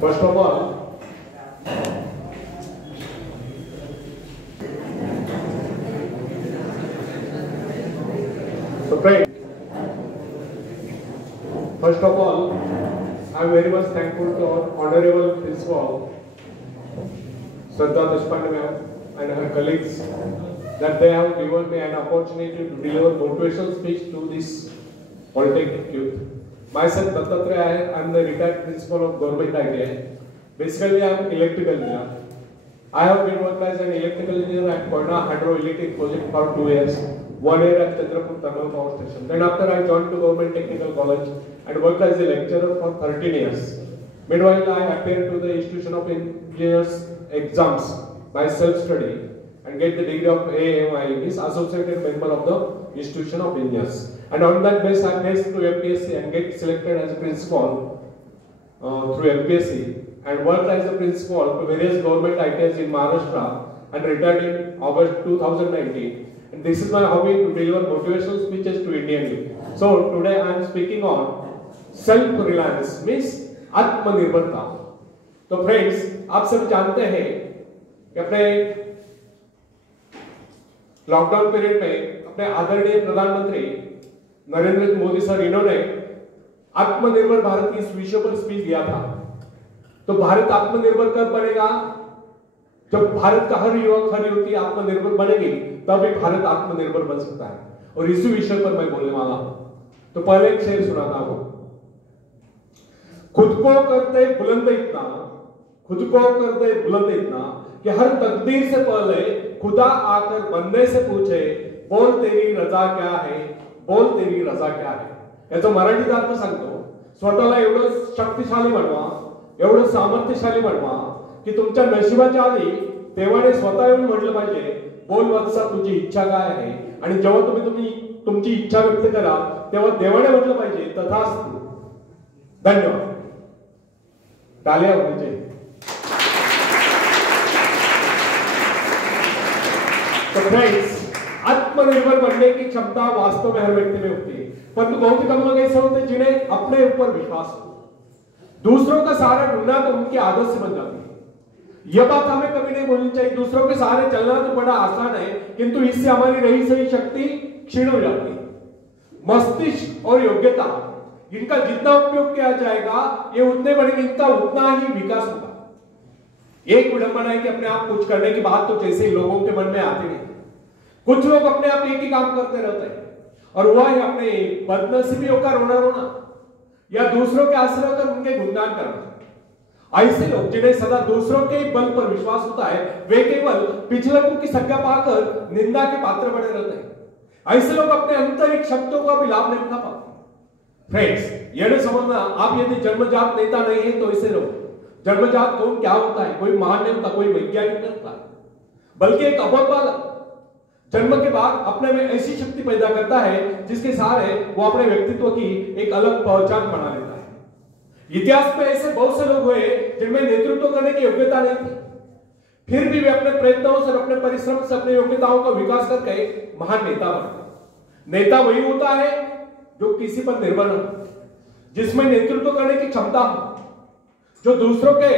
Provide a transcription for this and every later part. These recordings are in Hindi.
First of all, I am very much thankful to our honorable principal, Shraddha Deshpande ma'am, and her colleagues that they have given me an opportunity to deliver motivational speech to this Polytechnic youth. Myself, Dattatreya, I am the retired principal of Government ITI. Basically, I am electrical engineer. I have been working as an electrical engineer at Koyna Hydroelectric Project for 2 years, 1 year at Chandrapur Thermal Power Station. Then after I joined to Government Technical College and worked as a lecturer for 13 years. Meanwhile, I appeared to the Institution of Engineers exams by self-study and get the degree of AAMI, means Associated Member of the Institution of Engineers. And on that basis, I placed to MPSC and get selected as a principal through MPSC and worked as a principal to various government ITIs in Maharashtra and retired in August 2019. And this is my hobby to deliver motivational speeches to Indian youth. So today I am speaking on self-reliance, means आत्मनिर्भरता. तो फ्रेंड्स, आप सब जानते हैं कि अपने लॉकडाउन पीरियड में अपने आदरणीय प्रधानमंत्री नरेंद्र मोदी सर इन्होंने आत्मनिर्भर भारत की इस विषय पर स्पीच दिया था. तो भारत आत्मनिर्भर कब बनेगा? जब भारत का हर युवक हर युवती आत्मनिर्भर बनेगी तभी भारत आत्मनिर्भर बन सकता है. और इसी विषय पर मैं बोलने वाला हूं. तो पहले एक शेर सुनाता हूं. खुद को करते बुलंद इतना, खुद को करते बुलंद इतना कि हर तकदीर से पहले खुदा आकर बंदे से पूछे, बोल तेरी रजा क्या है, बोल तेरी रजा क्या है. याचा मराठीत अर्थ सांगतो. स्वतःला एवढं शक्तिशाली बनवा, एवढं सामर्थ्यशाली बनवा की तुमच्या नशिबाच्या आधी देवाने स्वतः येऊन म्हटलं पाहिजे, बोल वत्सा तुझी इच्छा काय आहे. आणि जेव्हा तुम्ही तुमची इच्छा व्यक्त करा तेव्हा देवाने म्हटलं पाहिजे तथास्तु. धन्यवाद. तालियां होनी चाहिए. तो फ्रेंड्स, आत्मनिर्भर बनने की क्षमता वास्तव में हर व्यक्ति में होती है, परंतु बहुत ही कम लोग ऐसे होते हैं जिन्हें अपने ऊपर विश्वास हो. दूसरों का सहारा ढूंढना तो उनकी आदत से बन जाती है. यह बात हमें कभी नहीं बोलनी चाहिए. दूसरों के सहारे चलना तो बड़ा आसान है, किंतु इससे हमारी रही सही शक्ति क्षीण हो जाती है. मस्तिष्क और योग्यता, इनका जितना उपयोग किया जाएगा ये उतने बढ़ेंगे, इनका उतना ही विकास होगा. एक विडंबना है कि अपने आप कुछ करने की बात तो जैसे लोगों के मन में आती नहीं. कुछ लोग अपने आप एक ही काम करते रहते हैं और वह है अपने बदनसीबियों का रोना रोना या दूसरों के आश्रय कर उनके गुणगान करना. ऐसे लोग जिन्हें सदा दूसरों के बल पर विश्वास होता है, वे केवल पिछलकों की संज्ञा पाकर निंदा के पात्र बने रहते हैं. ऐसे लोग अपने आंतरिक शक्तियों का भी लाभ नहीं उठा पाते. फ्रेंड्स, यह नहीं समझना आप यदि जन्मजात नेता नहीं है तो इसे लोग जन्मजात कौन क्या होता है. कोई महान नहीं होता, कोई वैज्ञानिक नहीं होता, बल्कि एक अबोध बालक जन्म के बाद अपने में ऐसी शक्ति पैदा करता है जिसके सहारे वो अपने व्यक्तित्व की एक अलग पहचान बना लेता है. इतिहास में ऐसे बहुत से लोग हुए जिनमें नेतृत्व करने की योग्यता नहीं थी, फिर भी वे अपने प्रयत्नों से, अपने परिश्रम से अपनी योग्यताओं का विकास करके महान नेता बने. नेता वही होता है जो किसी पर निर्भर हो, जिसमें नेतृत्व करने की क्षमता हो, जो दूसरों के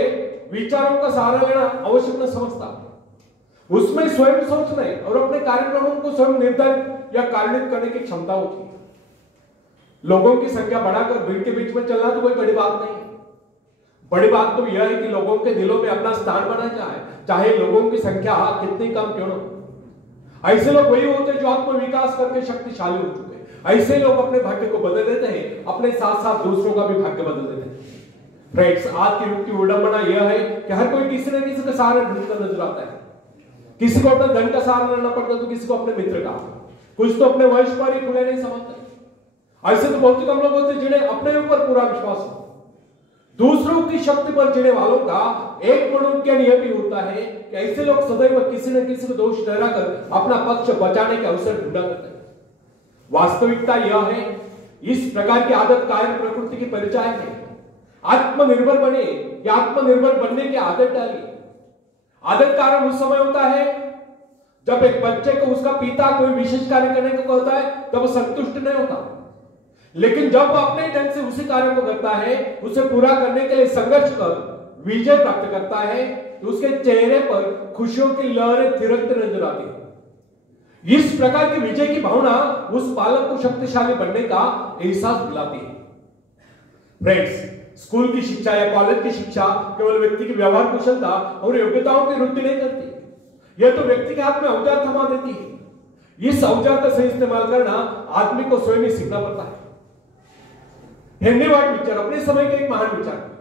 विचारों का सहारा लेना आवश्यक न समझता, उसमें स्वयं सोचने और अपने कार्यक्रमों को स्वयं निर्धारित या कार्यान्वित करने की क्षमता होती है. लोगों की संख्या बढ़ाकर भीड़ के बीच में चलना तो कोई बड़ी बात नहीं. बड़ी बात तो यह है कि लोगों के दिलों में अपना स्थान बनाया जाए, चाहे लोगों की संख्या कितनी कम क्यों न हो. ऐसे लोग वही होते हैं जो आत्मविकास करके शक्तिशाली हो चुके हैं. ऐसे लोग अपने भाग्य को बदल देते हैं, अपने साथ साथ दूसरों का भी भाग्य बदल देते हैं. फ्रेंड्स, आज की युग की विडंबना यह है कि हर कोई किसी न किसी का सहारा ढूंढकर नजर आता है. किसी को अपने धन का सहारा लेना पड़ता है तो किसी को अपने मित्र का, कुछ तो अपने वंश पर ही खुले नहीं समझते. ऐसे तो बहुत ही कम लोग होते हैं जिन्हें अपने ऊपर पूरा विश्वास हो. दूसरों की शक्ति पर जीने वालों का एक मनोविज्ञान यह भी होता है कि ऐसे लोग सदैव किसी न किसी को दोष ठहराकर अपना पक्ष बचाने के अवसर ढूंढा करते हैं. वास्तविकता यह है, इस प्रकार की आदत कायर प्रकृति की परिचायक है. आत्मनिर्भर बने या आत्मनिर्भर बनने की आदत डाली. आदत कारण उस समय होता है जब एक बच्चे को उसका पिता कोई विशेष कार्य करने को कहता है तब वो संतुष्ट नहीं होता, लेकिन जब वो अपने ढंग से उसी कार्य को करता है, उसे पूरा करने के लिए संघर्ष कर विजय प्राप्त करता है तो उसके चेहरे पर खुशियों की लहरें थिरकते नजर आती है। इस प्रकार की विजय की भावना उस बालक को शक्तिशाली बनने का एहसास दिलाती है। फ्रेंड्स, स्कूल की शिक्षा या कॉलेज की शिक्षा केवल व्यक्ति की व्यवहार कुशलता और योग्यताओं की वृद्धि नहीं करती, यह तो व्यक्ति के हाथ में औजार थमा देती है। इस औजार का सही इस्तेमाल करना आदमी को स्वयं ही सीखना पड़ता है। हेनरी वार्ड बीचर अपने समय के एक महान विचारक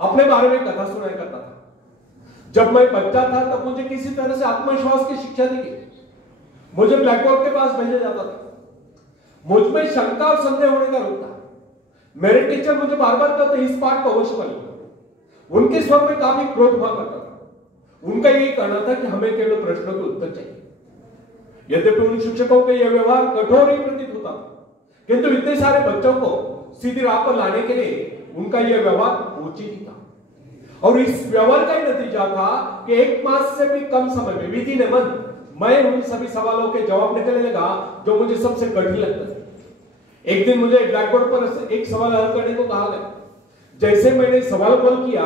अपने बारे में कथा सुनाया करता था। जब मैं बच्चा था तब मुझे किसी तरह से आत्मविश्वास की शिक्षा दी गई। मुझे ब्लैक बोर्ड के पास भेजा जाता था। मुझ में शंका और संदेह होने का रोक था। मेरे टीचर मुझे बार बार कहते इस पाठ को अवश्य पढ़ो। उनके स्वर में काफी क्रोध हुआ करता था। उनका यही कहना था कि हमें केवल प्रश्नों के उत्तर चाहिए। यद्यपि उन शिक्षकों का यह व्यवहार कठोर ही प्रतीत होता था, किंतु इतने सारे बच्चों को सीधी राह पर लाने के लिए उनका यह व्यवहार उचित ही था। और इस व्यवहार का ही नतीजा था कि 1 मास से भी कम समय में विधि ने मन मैं उन सभी सवालों के जवाब निकलने लगा जो मुझे सबसे कठिन लगता था। एक दिन मुझे ब्लैक बोर्ड पर एक सवाल हल करने को कहा गया। जैसे मैंने सवाल हल किया